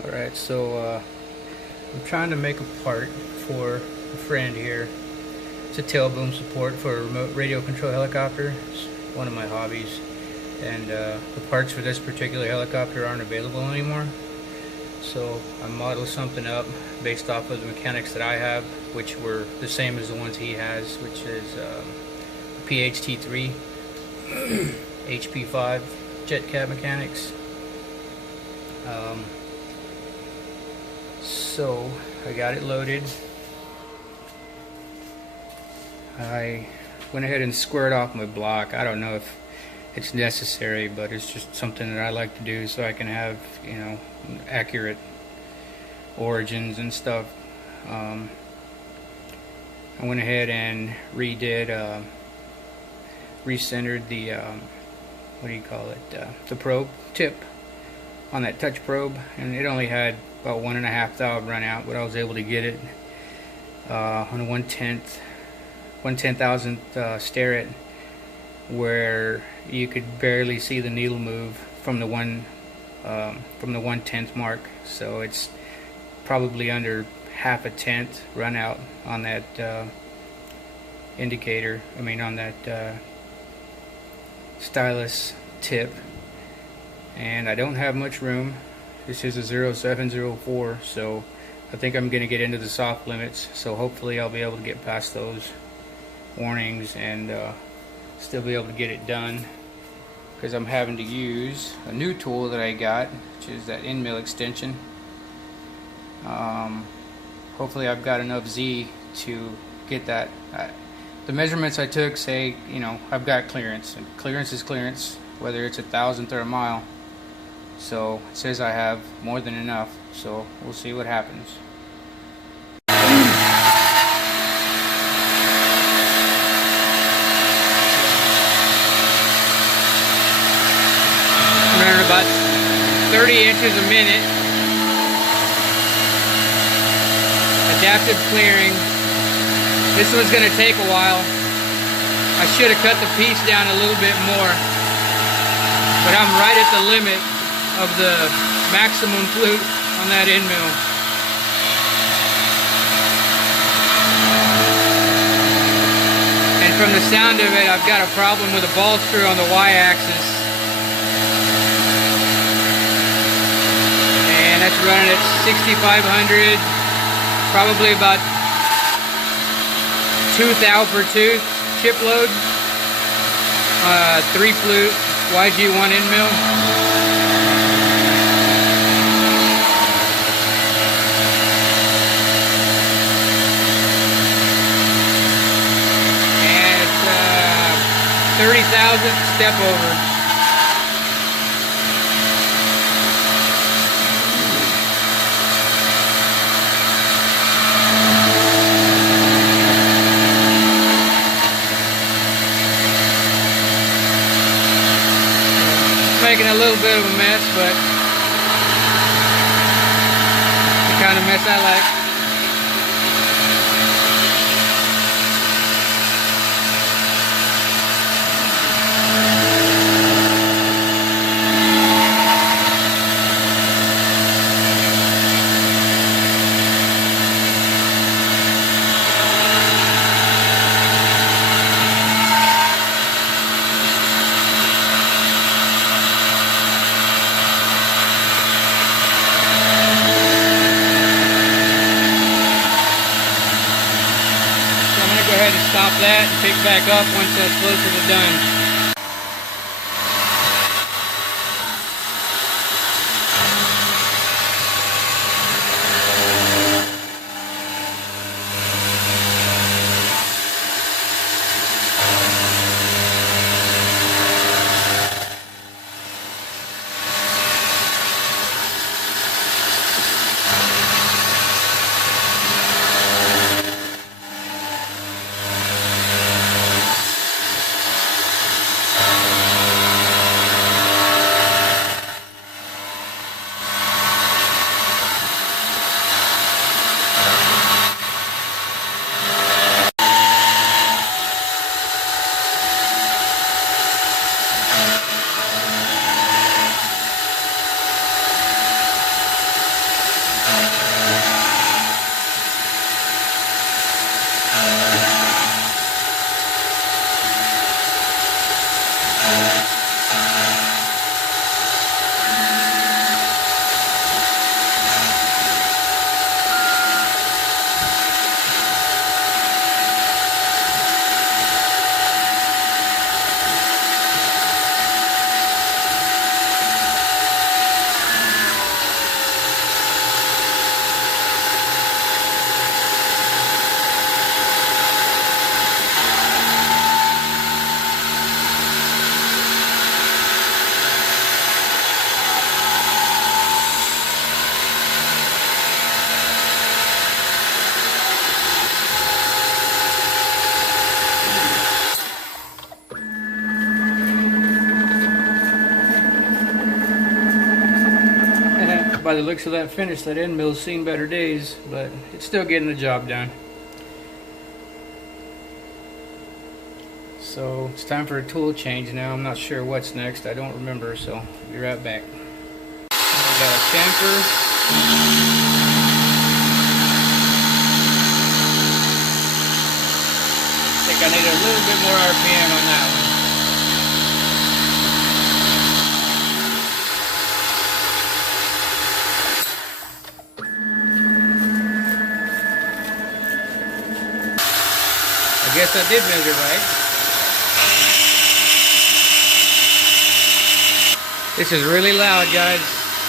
Alright, so I'm trying to make a part for a friend here. It's a tailboom support for a remote radio control helicopter. It's one of my hobbies. And the parts for this particular helicopter aren't available anymore. So I modeled something up based off of the mechanics that I have, which were the same as the ones he has, which is pht3, HP5 jetcat mechanics. So I got it loaded. I went ahead and squared off my block. I don't know if it's necessary, but it's just something that I like to do so I can have, you know, accurate origins and stuff. I went ahead and recentered the what do you call it, the probe tip on that touch probe, and it only had about 1.5 thou run out, but I was able to get it on a 1/10,000th Starrett, where you could barely see the needle move from the 1/10th mark. So it's probably under 1/2 tenth run out on that indicator. I mean, on that stylus tip. And I don't have much room. This is a 0704, so I think I'm going to get into the soft limits. So hopefully I'll be able to get past those warnings and still be able to get it done, because I'm having to use a new tool that I got, which is that end mill extension. Hopefully I've got enough Z to get that. The measurements I took say, you know, I've got clearance, and clearance is clearance, whether it's 1,000th or a mile. So it says I have more than enough, so we'll see what happens. Running about 30 inches a minute. Adaptive clearing. This one's going to take a while. I should have cut the piece down a little bit more, but I'm right at the limit of the maximum flute on that end mill. And from the sound of it, I've got a problem with a ball screw on the y-axis. And that's running at 6,500, probably about 2 thou per tooth chip load. 3 flute YG1 end mill. And it's 30,000th step over. Making a little bit of a mess, but the kind of mess I like. Go ahead and stop that and pick back up once that's closer to done. by the looks of that finish, that end mill's seen better days, but it's still getting the job done. So it's time for a tool change now. I'm not sure what's next. I don't remember, so I'll be right back. I got a chamfer. I think I need a little bit more RPM on that one. I guess I did measure right. This is really loud, guys,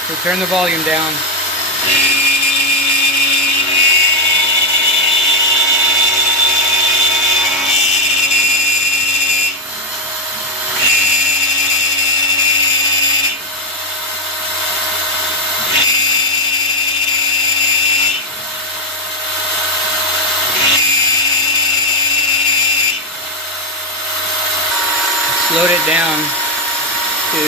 so turn the volume down. Slowed it down to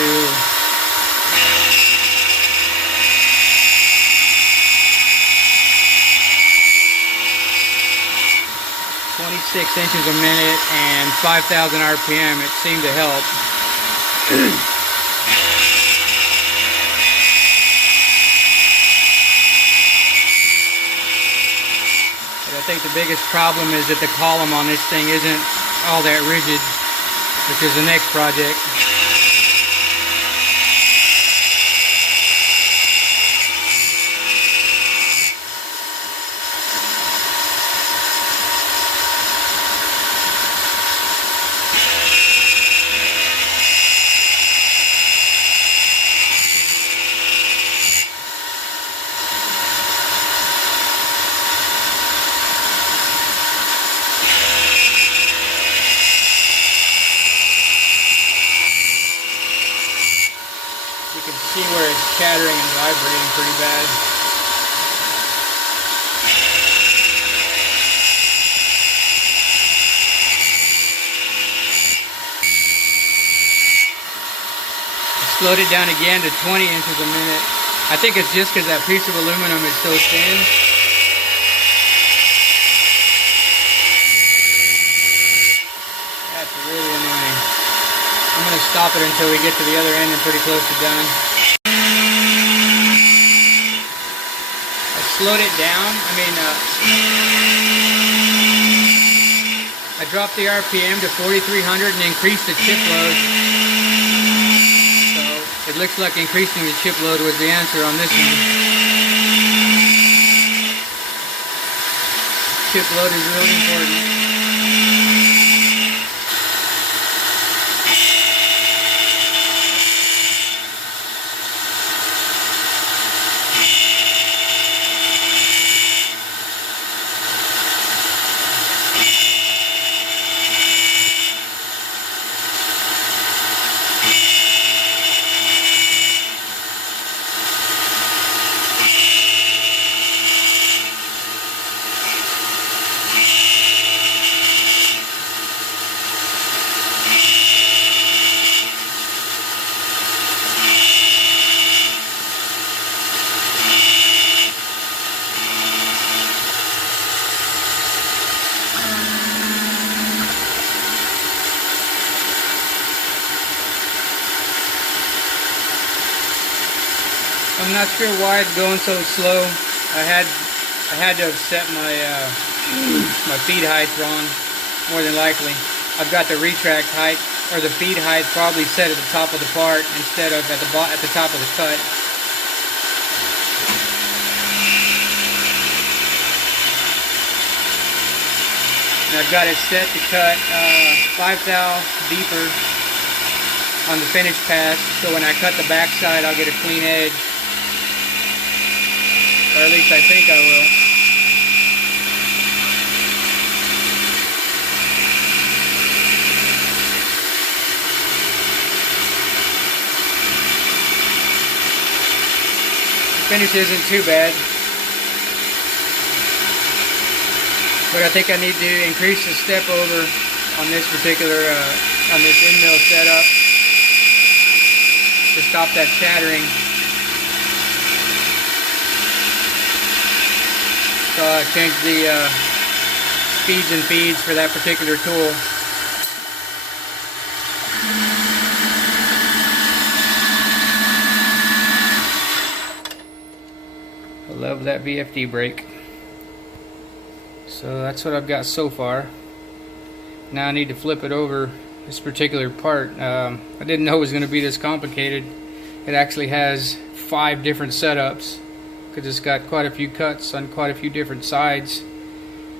26 inches a minute and 5,000 RPM. It seemed to help. But I think the biggest problem is that the column on this thing isn't all that rigid, which is the next project. You can see where it's chattering and vibrating pretty bad. I slowed it down again to 20 inches a minute. I think it's just because that piece of aluminum is so thin. That's really annoying. I'm going to stop it until we get to the other end and pretty close to done. I slowed it down. I dropped the RPM to 4,300 and increased the chip load. So it looks like increasing the chip load was the answer on this one. Chip load is really important. I'm not sure why it's going so slow. I had to have set my my feed height wrong, more than likely. I've got the retract height, or the feed height, probably set at the top of the part instead of at the top of the cut. And I've got it set to cut 5 thou deeper on the finish pass, so when I cut the backside, I'll get a clean edge. Or at least I think I will. The finish isn't too bad. But I think I need to increase the step over on this particular, on this end mill setup to stop that chattering. change the speeds and feeds for that particular tool. I love that VFD brake. So that's what I've got so far. Now I need to flip it over this particular part. I didn't know it was going to be this complicated. It actually has 5 different setups because it's got quite a few cuts on quite a few different sides,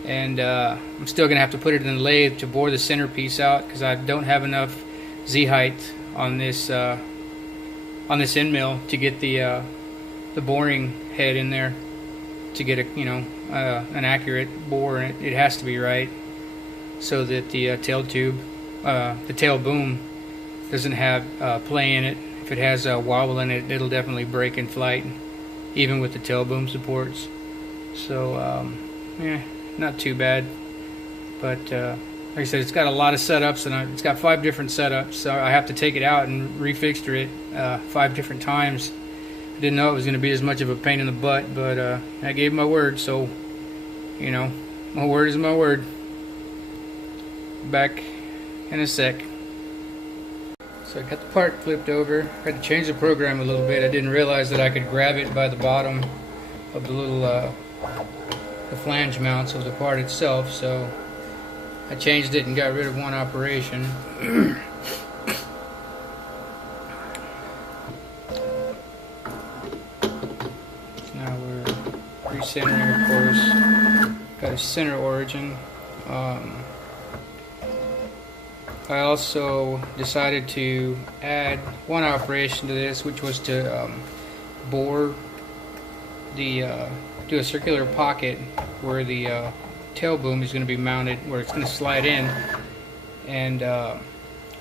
and I'm still going to have to put it in the lathe to bore the centerpiece out because I don't have enough Z height on this end mill to get the boring head in there to get a an accurate bore, and it has to be right so that the tail tube, the tail boom, doesn't have play in it. If it has a wobble in it, it'll definitely break in flight, even with the tail boom supports. So yeah, not too bad. But like I said, it's got a lot of setups, and it's got 5 different setups. So I have to take it out and refixture it 5 different times. I didn't know it was going to be as much of a pain in the butt, but I gave my word, so my word is my word. Back in a sec. So I got the part flipped over. I had to change the program a little bit. I didn't realize that I could grab it by the bottom of the little the flange mounts of the part itself, so I changed it and got rid of one operation. Now we're recentering, of course. Got a center origin. I also decided to add one operation to this, which was to bore the do a circular pocket where the tail boom is going to be mounted, where it's going to slide in, and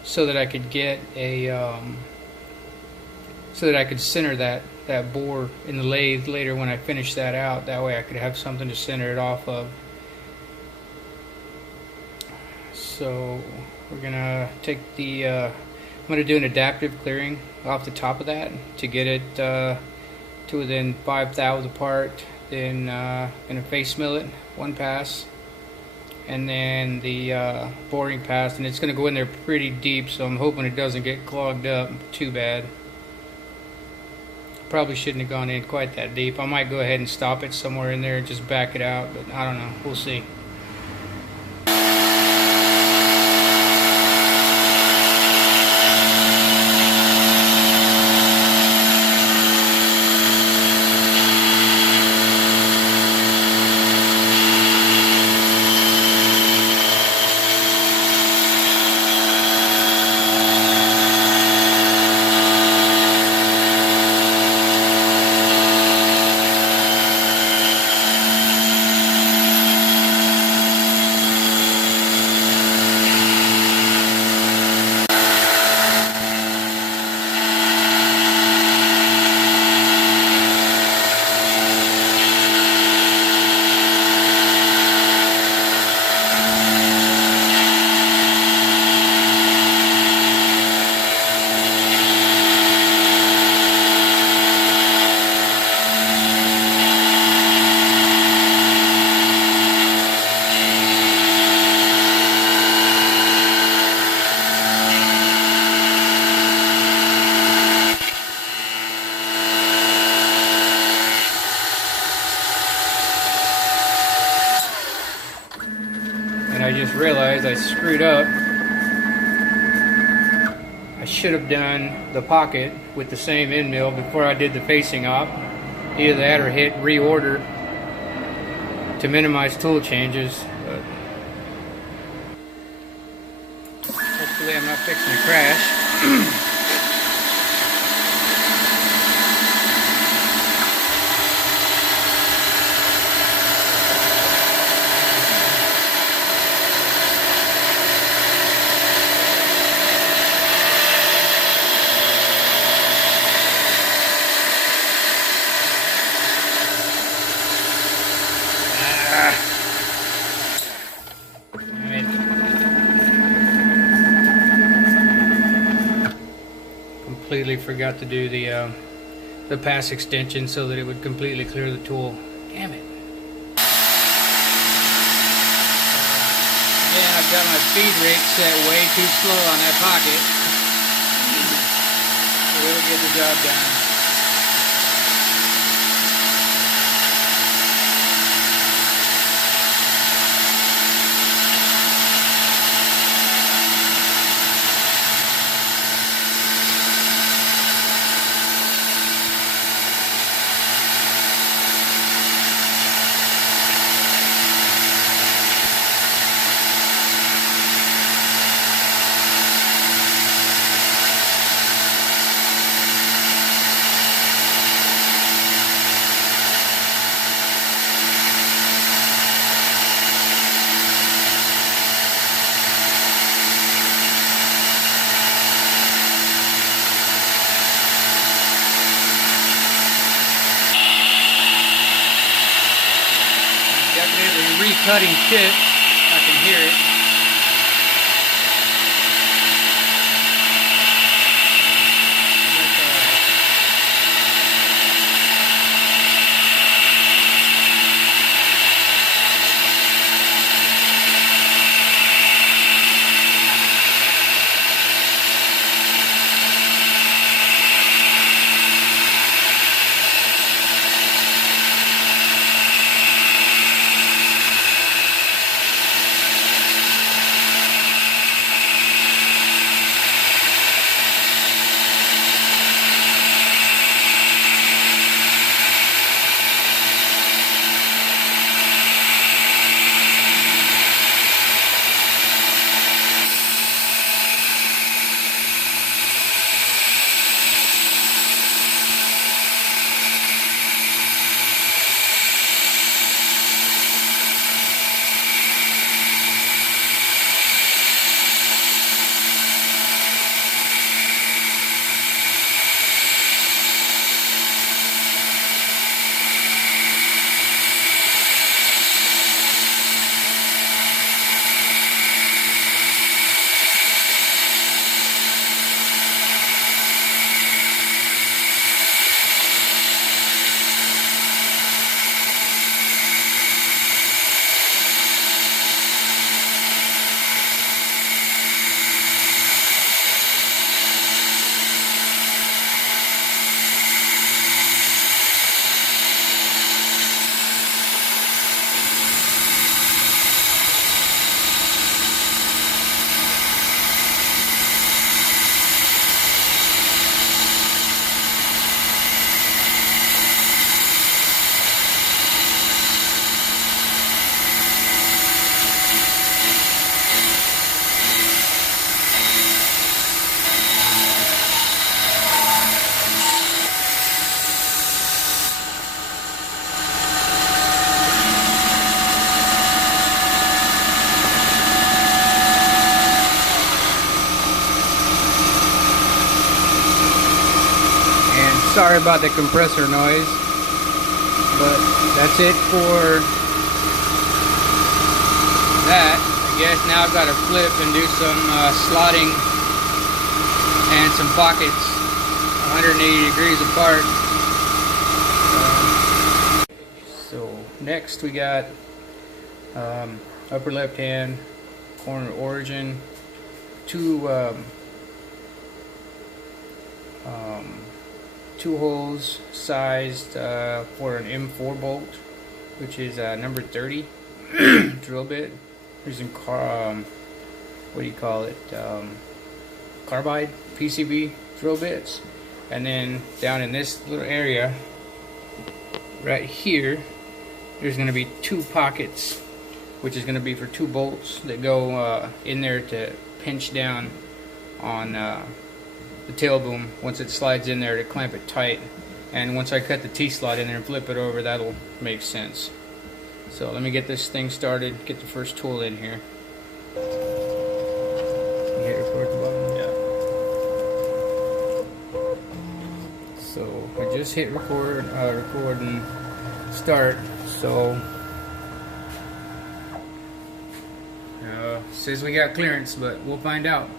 so that I could get a so that I could center that bore in the lathe later when I finish that out. That way I could have something to center it off of. So we're gonna take the I'm gonna do an adaptive clearing off the top of that to get it to within 5 thou of the part. Then gonna face mill it 1 pass, and then the boring pass, and it's gonna go in there pretty deep, so I'm hoping it doesn't get clogged up too bad. Probably shouldn't have gone in quite that deep. I might go ahead and stop it somewhere in there and just back it out, but I don't know, we'll see. I just realized I screwed up. I should have done the pocket with the same end mill before I did the facing op. Either that or hit reorder to minimize tool changes. But hopefully I'm not fixing to crash. Completely forgot to do the pass extension so that it would completely clear the tool. Damn it. Again, I've got my feed rate set way too slow on that pocket. We'll get the job done. Recutting shit, I can hear it. Sorry about the compressor noise, but that's it for that. I guess now I've got to flip and do some slotting and some pockets 180 degrees apart. So next we got upper left hand corner origin, two holes sized for an M4 bolt, which is number 30 drill bit. Using what do you call it? Carbide PCB drill bits. And then down in this little area right here, there's going to be two pockets, which is going to be for two bolts that go in there to pinch down on the tail boom once it slides in there to clamp it tight. And once I cut the T-slot in there and flip it over, that'll make sense. So let me get this thing started, get the first tool in here. You hit record at the bottom? Yeah. So I just hit record and start. So says we got clearance, but we'll find out.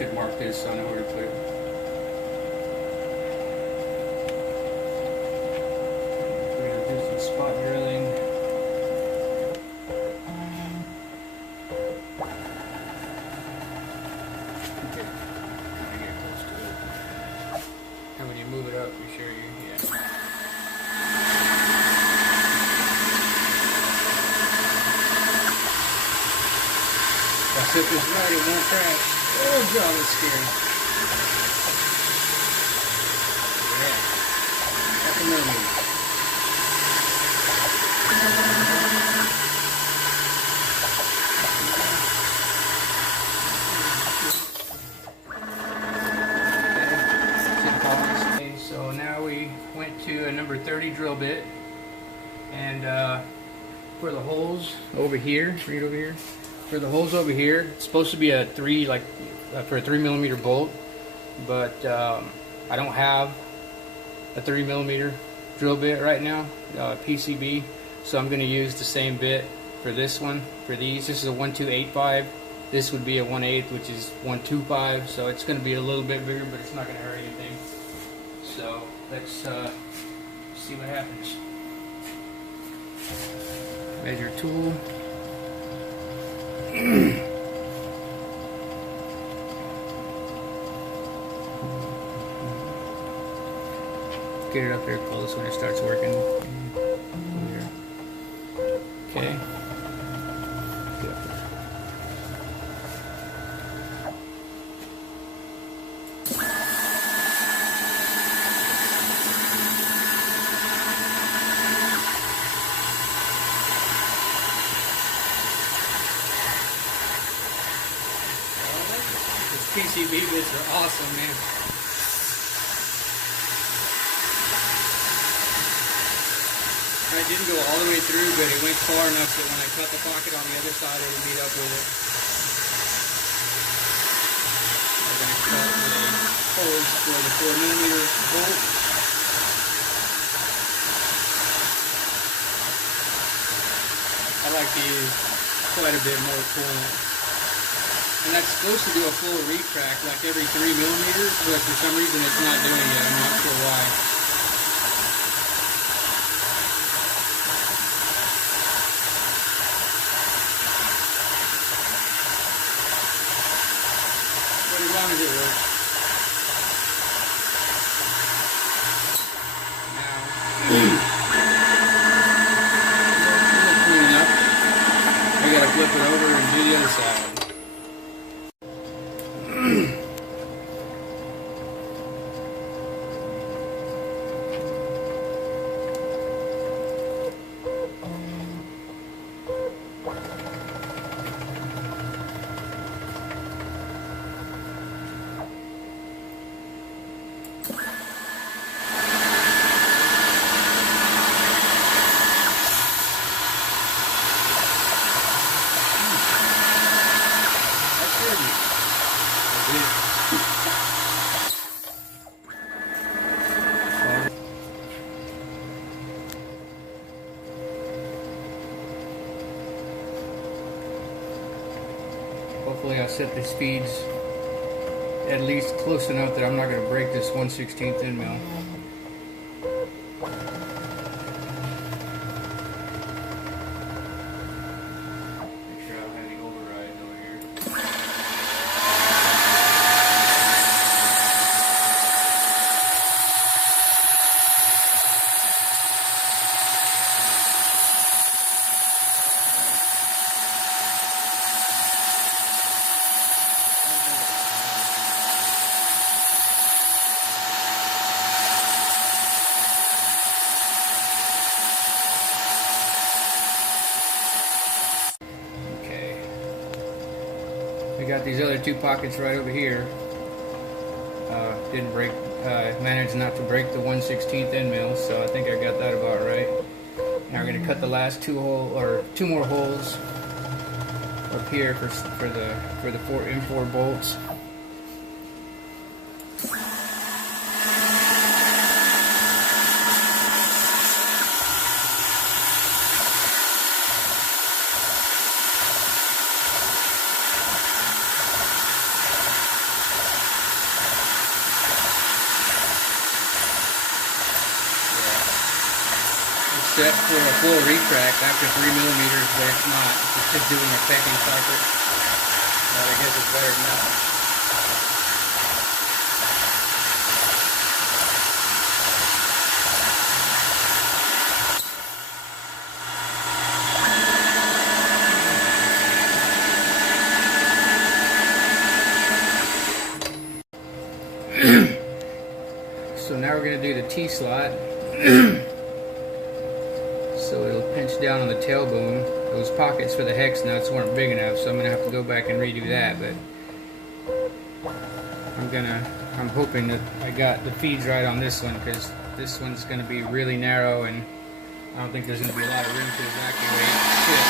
should mark this so I know where to put it. We're going to do some spot drilling. Okay, I'm going to get close to it. And when you move it up, be sure you, If I set this right, it won't crash. Oh god, that's scary. Yeah. Half a millimeter. Okay, so now we went to a number 30 drill bit, and for the holes over here, right over here. For the holes over here, it's supposed to be a 3, like for a 3mm bolt, but I don't have a 3mm drill bit right now, PCB, so I'm going to use the same bit for this one. For these, this is a 1285. This would be a 1/8, which is 125. So it's going to be a little bit bigger, but it's not going to hurt anything. So let's see what happens. Measure tool. Get it up there close when it starts working. Okay. Get up there. PCB bits are awesome, man. I didn't go all the way through, but it went far enough that when I cut the pocket on the other side, it would meet up with it. I'm going to cut the holes for the 4mm bolt. I like to use quite a bit more coolant. And that's supposed to do a full retract like every 3mm, but for some reason it's not doing it. I'm not sure why. But as long as it works. Now, clean it up. I gotta flip it over and do the other side. Hopefully I set the speeds at least close enough that I'm not going to break this 1/16 end mill. Make sure I don't have any overrides over here. We got these other two pockets right over here. Didn't break, managed not to break the 1/16 end mill, so I think I got that about right. Now we're going to cut the last two more holes up here for the 4 M4 bolts. set for a full retract after 3 millimeters, but it's not. It's just doing a pecking cycle. But I guess it's better than that. So now we're going to do the T-slot. So it'll pinch down on the tail boom. Those pockets for the hex nuts weren't big enough, so I'm going to have to go back and redo that. But I'm hoping that I got the feeds right on this one, because this one's going to be really narrow and I don't think there's going to be a lot of room to evacuate shit.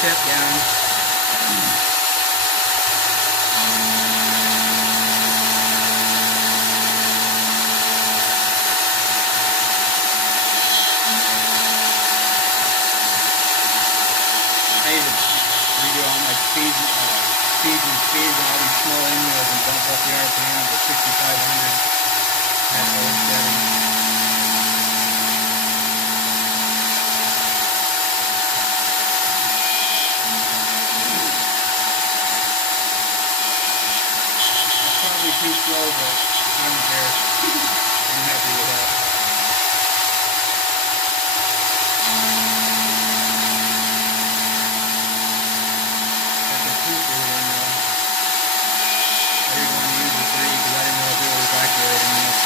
Step down. I need to redo all my speeds and all these small windmills and bump up the RPM to 6,500 at those settings. Too slow, but I don't care. I'm happy with that. That's a 2 for one though. I didn't want to use the 3 because I didn't know if it was evacuating yet.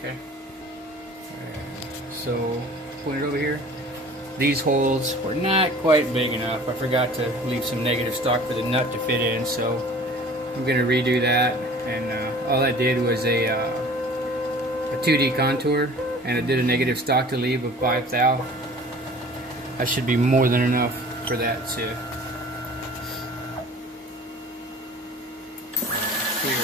Okay. So, point it over here. These holes were not quite big enough. I forgot to leave some negative stock for the nut to fit in, so I'm going to redo that. And all I did was a 2D contour, and I did a negative stock to leave of 5 thou. That should be more than enough for that to clear.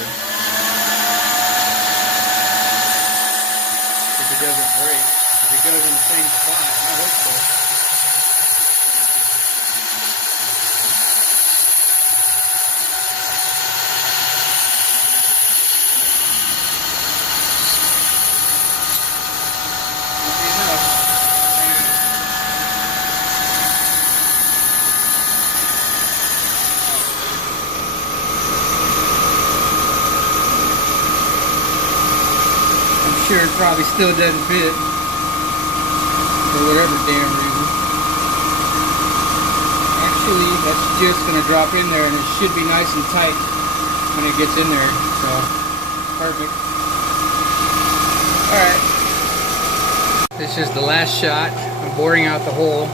If it doesn't break, if it goes in the same spot, I hope so. Sure, it probably still doesn't fit for whatever damn reason. Actually, that's just going to drop in there, and it should be nice and tight when it gets in there. So, perfect. Alright. This is the last shot. I'm boring out the hole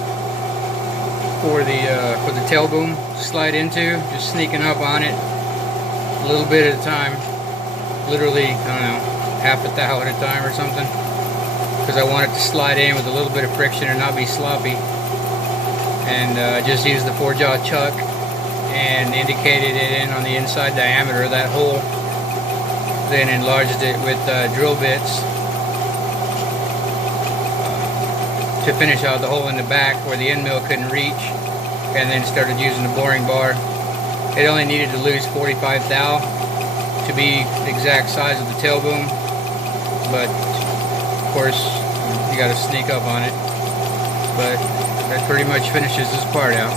for the tailboom to slide into. Just sneaking up on it a little bit at a time. Literally, I don't know, half a thou at a time or something, because I want it to slide in with a little bit of friction and not be sloppy. And just used the 4-jaw chuck and indicated it in on the inside diameter of that hole, then enlarged it with drill bits to finish out the hole in the back where the end mill couldn't reach, and then started using the boring bar. It only needed to lose 45 thou to be the exact size of the tailboom, but of course you got to sneak up on it. But that pretty much finishes this part out.